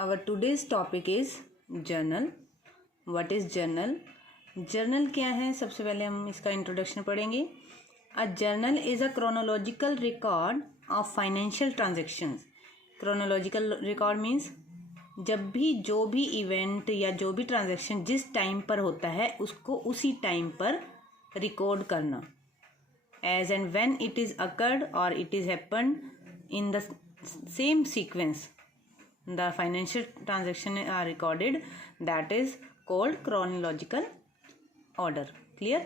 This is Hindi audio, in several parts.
Our today's topic is journal. What is journal? Journal क्या है, सबसे पहले हम इसका इंट्रोडक्शन पढ़ेंगे. A journal is a chronological record of financial transactions. Chronological record means जब भी जो भी इवेंट या जो भी ट्रांजेक्शन जिस टाइम पर होता है उसको उसी टाइम पर रिकॉर्ड करना. As and when it is occurred और it is happened in the same sequence the financial transaction are recorded, that is called chronological order. Clear?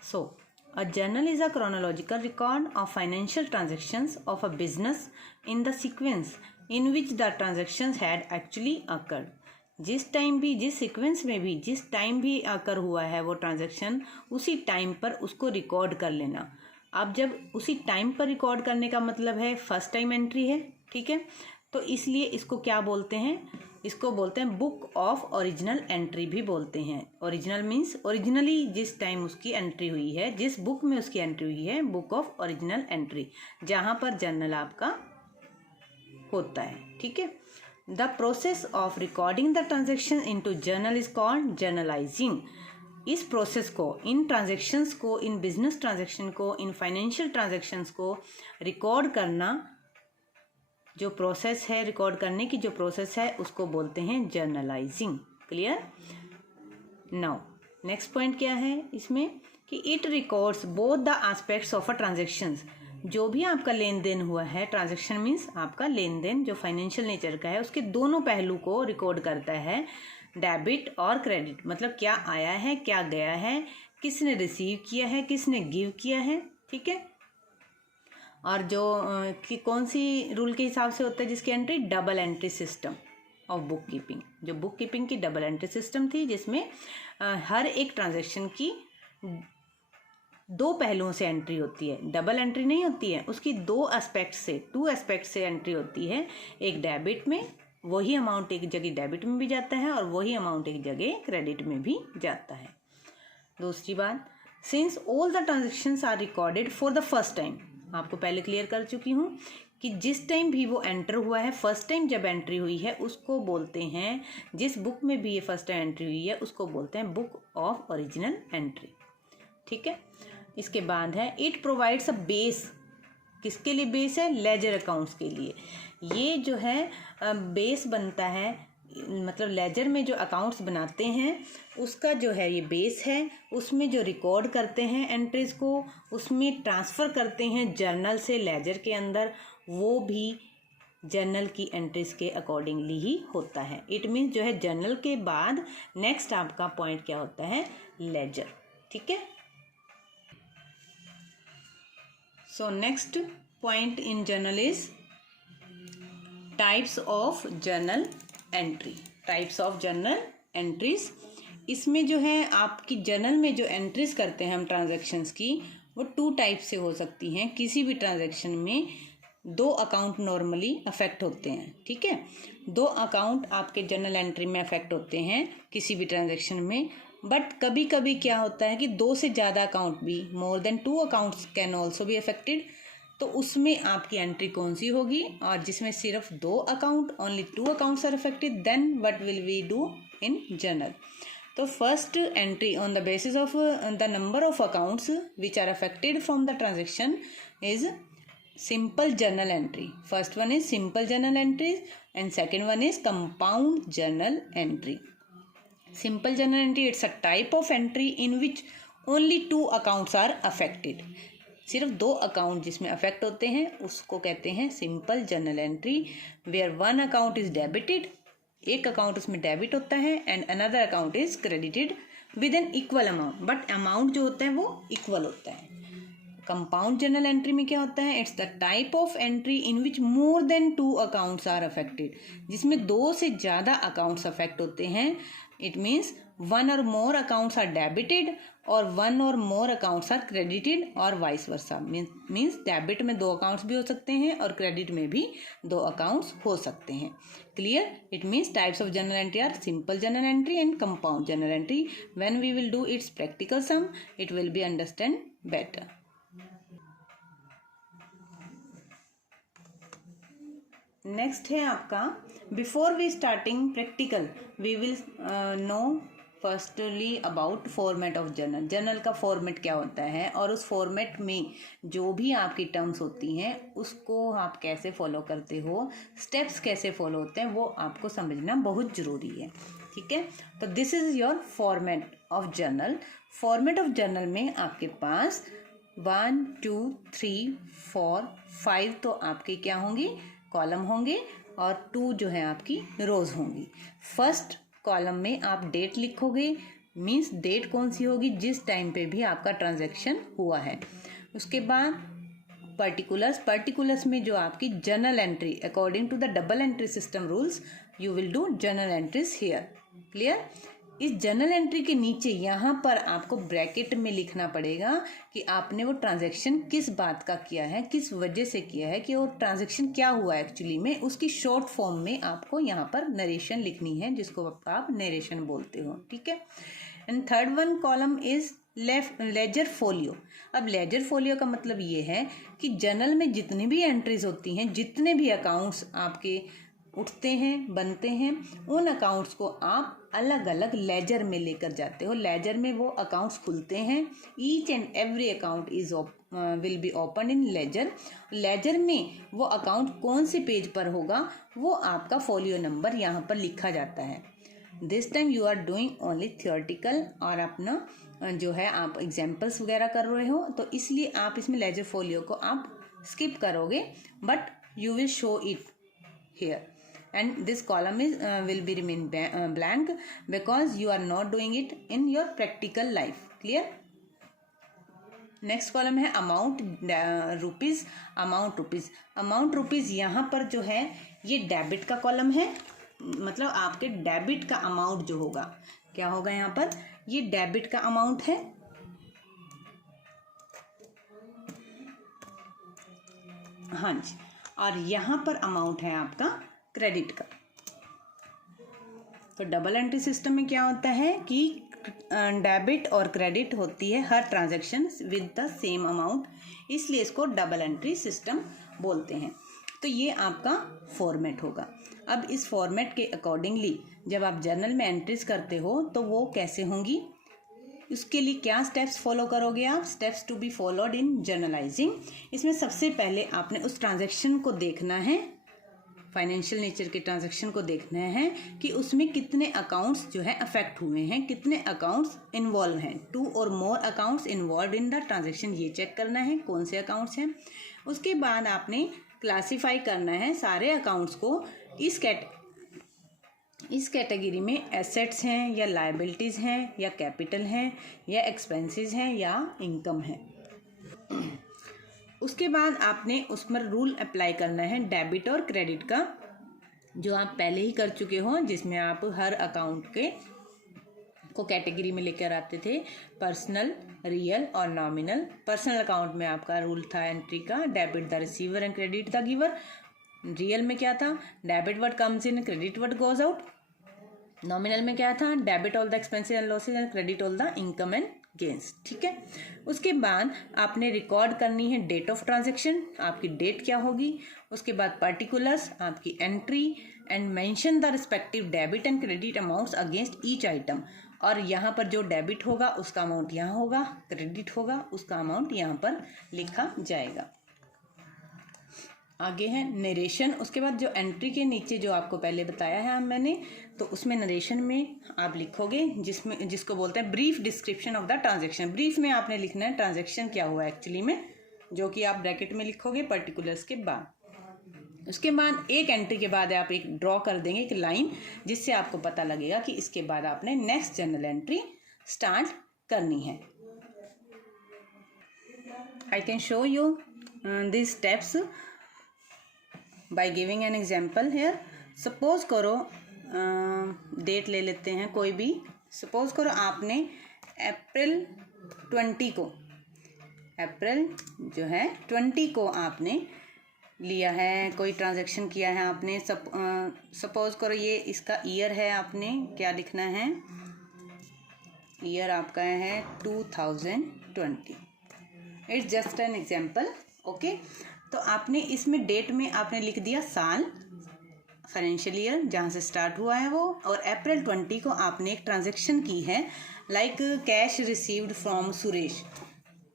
So a journal is a chronological record of financial transactions of a business in the sequence in which the transactions had actually occurred. जिस टाइम भी, जिस सीक्वेंस में भी, जिस टाइम भी अकर हुआ है वो ट्रांजैक्शन, उसी टाइम पर उसको रिकॉर्ड कर लेना. अब जब उसी टाइम पर रिकॉर्ड करने का मतलब है फर्स्ट टाइम एंट्री है, ठीक है, तो इसलिए इसको क्या बोलते हैं, इसको बोलते हैं बुक ऑफ ओरिजिनल एंट्री भी बोलते हैं. ओरिजिनल मीन्स ओरिजिनली जिस टाइम उसकी एंट्री हुई है, जिस बुक में उसकी एंट्री हुई है, बुक ऑफ ओरिजिनल एंट्री, जहाँ पर जर्नल आपका होता है. ठीक है. The process of recording the transaction into journal is called journalising. इस प्रोसेस को, इन ट्रांजेक्शन्स को, इन बिजनेस ट्रांजेक्शन को, इन फाइनेंशियल ट्रांजेक्शन्स को रिकॉर्ड करना, जो प्रोसेस है, रिकॉर्ड करने की जो प्रोसेस है, उसको बोलते हैं journalising. Clear? Now next point क्या है इसमें कि it records both the aspects of a transactions. जो भी आपका लेन देन हुआ है, ट्रांजेक्शन मीन्स आपका लेन देन जो फाइनेंशियल नेचर का है, उसके दोनों पहलू को रिकॉर्ड करता है. डेबिट और क्रेडिट, मतलब क्या आया है, क्या गया है, किसने रिसीव किया है, किसने गिव किया है. ठीक है. और जो कि कौन सी रूल के हिसाब से होता है जिसकी entry, double entry system of book keeping. जो बुक कीपिंग की डबल एंट्री सिस्टम थी, जिसमें हर एक ट्रांजैक्शन की दो पहलुओं से एंट्री होती है. डबल एंट्री नहीं होती है, उसकी दो एस्पेक्ट से, टू एस्पेक्ट से एंट्री होती है. एक डेबिट में, वही अमाउंट एक जगह डेबिट में भी जाता है और वही अमाउंट एक जगह क्रेडिट में भी जाता है. दूसरी बात, since all the transactions are recorded for the first time, आपको पहले क्लियर कर चुकी हूँ कि जिस टाइम भी वो एंटर हुआ है, फर्स्ट टाइम जब एंट्री हुई है, उसको बोलते हैं, जिस बुक में भी ये फर्स्ट टाइम एंट्री हुई है उसको बोलते हैं बुक ऑफ ओरिजिनल एंट्री. ठीक है. इसके बाद है इट प्रोवाइड्स अ बेस. किसके लिए बेस है? लेजर अकाउंट्स के लिए. ये जो है बेस बनता है, मतलब लेजर में जो अकाउंट्स बनाते हैं उसका जो है ये बेस है. उसमें जो रिकॉर्ड करते हैं एंट्रीज को, उसमें ट्रांसफ़र करते हैं जर्नल से लेजर के अंदर, वो भी जर्नल की एंट्रीज के अकॉर्डिंगली ही होता है. इट मीन्स जो है जर्नल के बाद नेक्स्ट आपका पॉइंट क्या होता है? लेजर. ठीक है. So next point in journal is types of journal entry. Types of journal entries. इसमें जो है आपकी जर्नल में जो एंट्रीज करते हैं हम ट्रांजैक्शंस की, वो टू टाइप से हो सकती हैं. किसी भी ट्रांजैक्शन में दो अकाउंट नॉर्मली अफेक्ट होते हैं. ठीक है. दो अकाउंट आपके जर्नल एंट्री में अफेक्ट होते हैं किसी भी ट्रांजैक्शन में. बट कभी कभी क्या होता है कि दो से ज़्यादा अकाउंट भी, more than two accounts can also be affected. तो उसमें आपकी एंट्री कौन सी होगी? और जिसमें सिर्फ दो account, only two accounts are affected, then what will we do in journal? तो first entry on the basis of the number of accounts which are affected from the transaction is simple journal entry. First one is simple journal entry and second one is compound journal entry. Simple journal entry, it's a type of entry in which only two accounts are affected. सिर्फ दो अकाउंट जिसमें अफेक्ट होते हैं उसको कहते हैं simple journal entry. Where one account is debited, एक अकाउंट उसमें डेबिट होता है, and another account is credited with an equal amount, but amount जो होता है वो इक्वल होता है. कंपाउंड जर्नल एंट्री में क्या होता है? It's the type of entry in which more than two accounts are affected. जिसमें दो से ज़्यादा अकाउंट्स अफेक्ट होते हैं. इट मीन्स वन और मोर अकाउंट्स आर डेबिटेड और वन और मोर अकाउंट्स आर क्रेडिटेड और वाइस वर्सा. मीन्स डेबिट में दो अकाउंट्स भी हो सकते हैं और क्रेडिट में भी दो अकाउंट्स हो सकते हैं. Clear? It means types of journal entry are simple journal entry and compound journal entry. When we will do its practical sum, it will be understand better. Next है आपका, before we starting practical we will know firstly about format of journal. Journal का फॉर्मेट क्या होता है और उस फॉर्मेट में जो भी आपकी टर्म्स होती हैं उसको आप कैसे फॉलो करते हो, स्टेप्स कैसे फॉलो होते हैं, वो आपको समझना बहुत ज़रूरी है। ठीक है, तो this is your format of journal. Format of journal में आपके पास 1 2 3 4 5 तो आपके क्या होंगे, कॉलम होंगे, और 2 जो है आपकी रोज होंगी। फर्स्ट कॉलम में आप डेट लिखोगे, मीन्स डेट कौन सी होगी, जिस टाइम पे भी आपका ट्रांजैक्शन हुआ है। उसके बाद पर्टिकुलर्स में जो आपकी journal entry, according to the double entry system rules you will do journal entries here. Clear? इस जर्नल एंट्री के नीचे यहाँ पर आपको ब्रैकेट में लिखना पड़ेगा कि आपने वो ट्रांजैक्शन किस बात का किया है, किस वजह से किया है, कि वो ट्रांजैक्शन क्या हुआ एक्चुअली में, उसकी शॉर्ट फॉर्म में आपको यहाँ पर नरेशन लिखनी है, जिसको आप नरेशन बोलते हो। ठीक है। And third one column is ledger folio. अब लेजर फोलियो का मतलब ये है कि जर्नल में जितनी भी एंट्रीज होती हैं, जितने भी अकाउंट्स आपके उठते हैं, बनते हैं, उन अकाउंट्स को आप अलग अलग लेजर में लेकर जाते हो। लेजर में वो अकाउंट्स खुलते हैं, each and every account is will be open in ledger. Ledger में वो अकाउंट कौन से पेज पर होगा वो आपका फोलियो नंबर यहाँ पर लिखा जाता है। This time you are doing only theoretical, और अपना जो है आप एग्जाम्पल्स वगैरह कर रहे हो, तो इसलिए आप इसमें लेजर फोलियो को आप स्किप करोगे, but you will show it here, and this column is will be remain blank because you are not doing it in your practical life. Clear? Next column है अमाउंट रुपीज़। अमाउंट रुपीज़ यहाँ पर जो है ये डेबिट का कॉलम है, मतलब आपके डेबिट का अमाउंट जो होगा, क्या होगा यहाँ पर, ये डेबिट का अमाउंट है। हाँ जी, और यहाँ पर अमाउंट है आपका क्रेडिट का। तो डबल एंट्री सिस्टम में क्या होता है कि डेबिट और क्रेडिट होती है हर transaction with the same amount, इसलिए इसको डबल एंट्री सिस्टम बोलते हैं। तो ये आपका फॉर्मेट होगा। अब इस फॉर्मेट के अकॉर्डिंगली जब आप जर्नल में एंट्रीज करते हो तो वो कैसे होंगी, उसके लिए क्या स्टेप्स फॉलो करोगे आप, steps to be followed in journalising. इसमें सबसे पहले आपने उस ट्रांजैक्शन को देखना है, फाइनेंशियल नेचर के ट्रांजैक्शन को देखना है कि उसमें कितने अकाउंट्स जो है अफेक्ट हुए हैं, कितने अकाउंट्स इन्वॉल्व हैं, 2 और more accounts involve in the transaction, ये चेक करना है कौन से अकाउंट्स हैं। उसके बाद आपने क्लासीफाई करना है सारे अकाउंट्स को, इस कैटेगरी में एसेट्स हैं या लायबिलिटीज़ हैं या कैपिटल हैं या एक्सपेंसेस हैं या इनकम है। उसके बाद आपने उस पर रूल अप्लाई करना है डेबिट और क्रेडिट का, जो आप पहले ही कर चुके हो, जिसमें आप हर अकाउंट के को कैटेगरी में लेकर आते थे, पर्सनल, रियल और नॉमिनल। पर्सनल अकाउंट में आपका रूल था एंट्री का, debit the receiver and credit the giver. Real में क्या था, debit what comes in, credit what goes out. Nominal में क्या था, debit all the expenses and losses and credit all the income and gains. ठीक है। उसके बाद आपने रिकॉर्ड करनी है डेट ऑफ ट्रांजैक्शन, आपकी डेट क्या होगी। उसके बाद पर्टिकुलर्स, आपकी entry, and mention the respective debit and credit amounts against each item. और यहाँ पर जो डेबिट होगा उसका अमाउंट यहाँ होगा, क्रेडिट होगा उसका अमाउंट यहाँ पर लिखा जाएगा। आगे है नरेशन। उसके बाद जो एंट्री के नीचे जो आपको पहले बताया है मैंने, तो उसमें नरेशन में आप लिखोगे जिसको बोलते हैं brief description of the transaction. Brief में आपने लिखना है ट्रांजैक्शन क्या हुआ एक्चुअली में, जो कि आप ब्रैकेट में लिखोगे पर्टिकुलर्स के बाद। उसके बाद एक एंट्री के बाद आप एक ड्रॉ कर देंगे एक लाइन, जिससे आपको पता लगेगा कि इसके बाद आपने नेक्स्ट जर्नल एंट्री स्टार्ट करनी है। I can show you this steps by giving an example hair. Suppose करो डेट ले लेते हैं कोई भी, सपोज करो आपने अप्रैल 20 को आपने लिया है, कोई ट्रांजैक्शन किया है आपने। सपोज करो ये इसका ईयर है, आपने क्या लिखना है, ईयर आपका है 2020। It's just an example, okay. तो आपने इसमें डेट में आपने लिख दिया साल, फाइनेंशियल ईयर जहाँ से स्टार्ट हुआ है वो, और अप्रैल 20 को आपने एक ट्रांजैक्शन की है, like cash received from Suresh.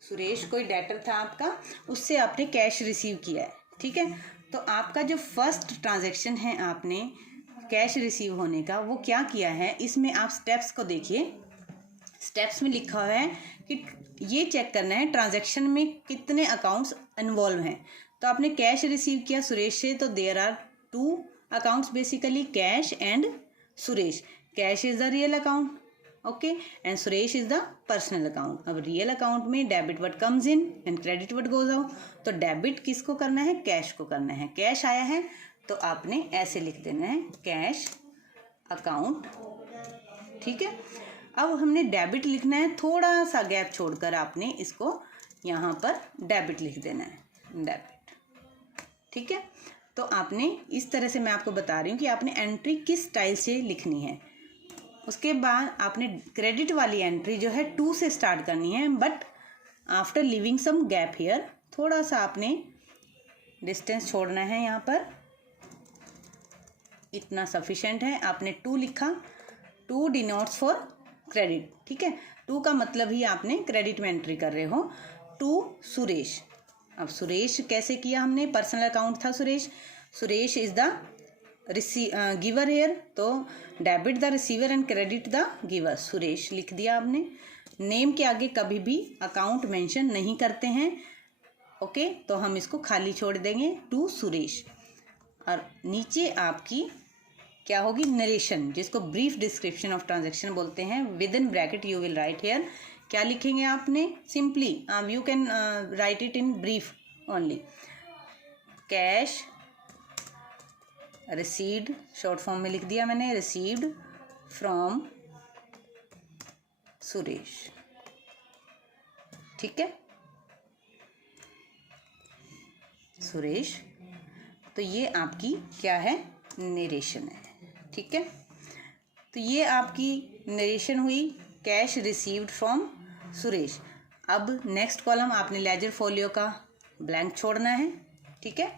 Suresh कोई डेटर था आपका, उससे आपने कैश रिसीव किया है, ठीक है। तो आपका जो फर्स्ट ट्रांजैक्शन है आपने कैश रिसीव होने का, वो क्या किया है, इसमें आप स्टेप्स को देखिए। स्टेप्स में लिखा हुआ है कि ये चेक करना है ट्रांजैक्शन में कितने अकाउंट्स इन्वॉल्व हैं। तो आपने कैश रिसीव किया सुरेश से, तो there are 2 accounts basically, cash and Suresh. Cash is the real account, okay, and Suresh is the personal account. अब रियल अकाउंट में debit what comes in and credit what goes out. तो डेबिट किसको करना है, कैश को करना है। कैश आया है तो आपने ऐसे लिख देना है कैश अकाउंट, ठीक है। अब हमने डेबिट लिखना है, थोड़ा सा गैप छोड़कर आपने इसको यहाँ पर डेबिट लिख देना है, डेबिट, ठीक है। तो आपने इस तरह से, मैं आपको बता रही हूँ कि आपने एंट्री किस स्टाइल से लिखनी है। उसके बाद आपने क्रेडिट वाली एंट्री जो है 2 से स्टार्ट करनी है, but after leaving some gap here, थोड़ा सा आपने डिस्टेंस छोड़ना है यहाँ पर, इतना सफिशेंट है। आपने 2 लिखा, 2 डिनोट्स फॉर क्रेडिट, ठीक है। 2 का मतलब ही आपने क्रेडिट में एंट्री कर रहे हो। 2 सुरेश। अब सुरेश कैसे किया हमने, पर्सनल अकाउंट था Suresh, Suresh is the giver here, तो debit the receiver and credit the giver, Suresh लिख दिया आपने। नेम के आगे कभी भी अकाउंट मेंशन नहीं करते हैं, ओके, तो हम इसको खाली छोड़ देंगे, 2 सुरेश। और नीचे आपकी क्या होगी, नरेशन, जिसको ब्रीफ डिस्क्रिप्शन ऑफ ट्रांजैक्शन बोलते हैं। Within bracket you will write here, क्या लिखेंगे आपने, simply you can write it in brief only. Cash received, short form में लिख दिया मैंने, रिसीव्ड फ्रॉम सुरेश, ठीक है, सुरेश। तो ये आपकी क्या है, नरेशन है, ठीक है। तो ये आपकी नरेशन हुई, कैश रिसीव्ड फ्रॉम सुरेश। अब नेक्स्ट कॉलम आपने लेजर फोलियो का ब्लैंक छोड़ना है, ठीक है।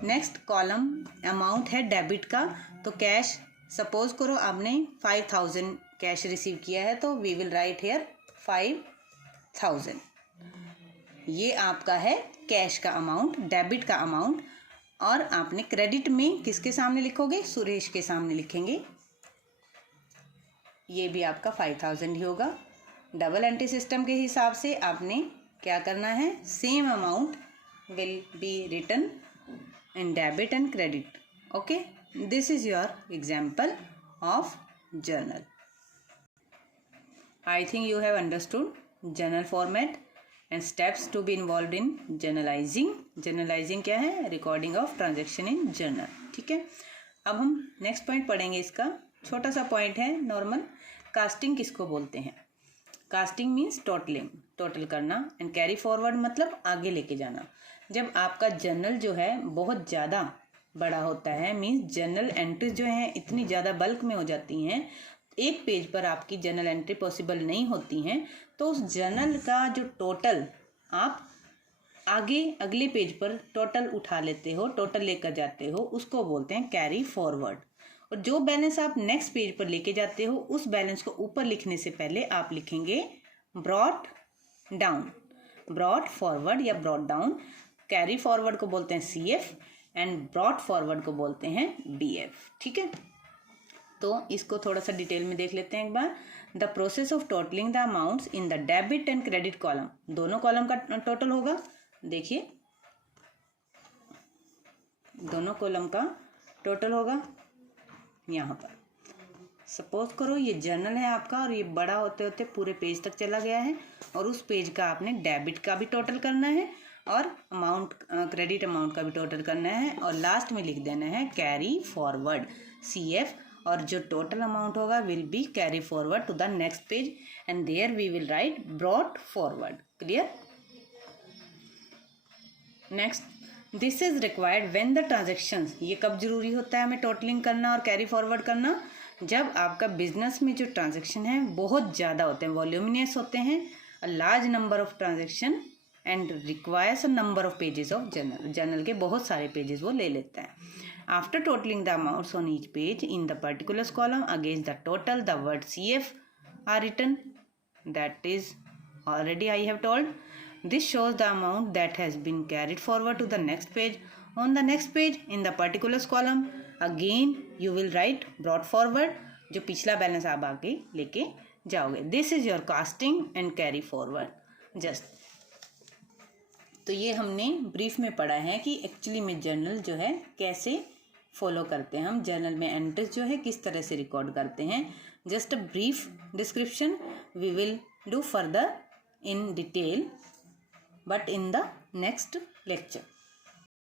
नेक्स्ट कॉलम अमाउंट है डेबिट का, तो कैश, सपोज करो आपने 5000 कैश रिसीव किया है, तो वी विल राइट हेयर 5000। ये आपका है कैश का अमाउंट, डेबिट का अमाउंट। और आपने क्रेडिट में किसके सामने लिखोगे, सुरेश के सामने लिखेंगे, ये भी आपका 5000 ही होगा। डबल एंट्री सिस्टम के हिसाब से आपने क्या करना है, same amount will be written in debit and credit, okay. This is your example of journal. I think you have understood journal format and steps to be involve in journalizing. Journalizing क्या है, recording of transaction in journal, ठीक है। अब हम नेक्स्ट पॉइंट पढ़ेंगे, इसका छोटा सा पॉइंट है, नॉर्मल कास्टिंग किसको बोलते हैं। कास्टिंग मीन्स टोटलिंग, टोटल करना, एंड कैरी फॉरवर्ड मतलब आगे लेके जाना। जब आपका जर्नल जो है बहुत ज़्यादा बड़ा होता है, मीन्स जर्नल एंट्रीज जो हैं इतनी ज़्यादा बल्क में हो जाती हैं, एक पेज पर आपकी जर्नल एंट्री पॉसिबल नहीं होती हैं, तो उस जर्नल का जो टोटल आप आगे अगले पेज पर टोटल उठा लेते हो, टोटल लेकर जाते हो, उसको बोलते हैं कैरी फॉरवर्ड। और जो बैलेंस आप नेक्स्ट पेज पर लेके जाते हो, उस बैलेंस को ऊपर लिखने से पहले आप लिखेंगे ब्रॉट डाउन, ब्रॉट फॉरवर्ड या ब्रॉट डाउन। कैरी फॉरवर्ड को बोलते हैं CF एंड ब्रॉट फॉरवर्ड को बोलते हैं BF, ठीक है। तो इसको थोड़ा सा डिटेल में देख लेते हैं एक बार। The process of totalling the amounts in the debit and credit column, दोनों कॉलम का टोटल होगा, देखिए दोनों कॉलम का टोटल होगा। यहाँ पर सपोज करो ये जर्नल है आपका, और ये बड़ा होते होते पूरे पेज तक चला गया है, और उस पेज का आपने डेबिट का भी टोटल करना है और अमाउंट, क्रेडिट अमाउंट का भी टोटल करना है, और लास्ट में लिख देना है कैरी फॉरवर्ड CF, और जो टोटल अमाउंट होगा will be carry forward to the next page, and there we will write brought forward. Clear. Next, this is required when the transactions, ये कब जरूरी होता है हमें टोटलिंग करना और कैरी फॉरवर्ड करना, जब आपका बिजनेस में जो ट्रांजेक्शन है बहुत ज़्यादा होते हैं, वॉल्यूमिनियस होते हैं, a large number of transaction and requires a number of pages of journal, journal के बहुत सारे पेजेस वो ले लेता है। After totaling the amounts on each page in the particulars column against the total, the word CF are written. That is already I have told. This shows the amount that has been carried forward to the next page. On the next page in the particulars column again you will write brought forward, जो पिछला बैलेंस आप आगे लेके जाओगे. This is your casting and carry forward just. तो ये हमने ब्रीफ में पढ़ा है कि एक्चुअली में जर्नल जो है कैसे फॉलो करते हैं. हम जर्नल में एंट्रीज जो है किस तरह से रिकॉर्ड करते हैं. Just a brief description, we will do further in detail but in the next lecture.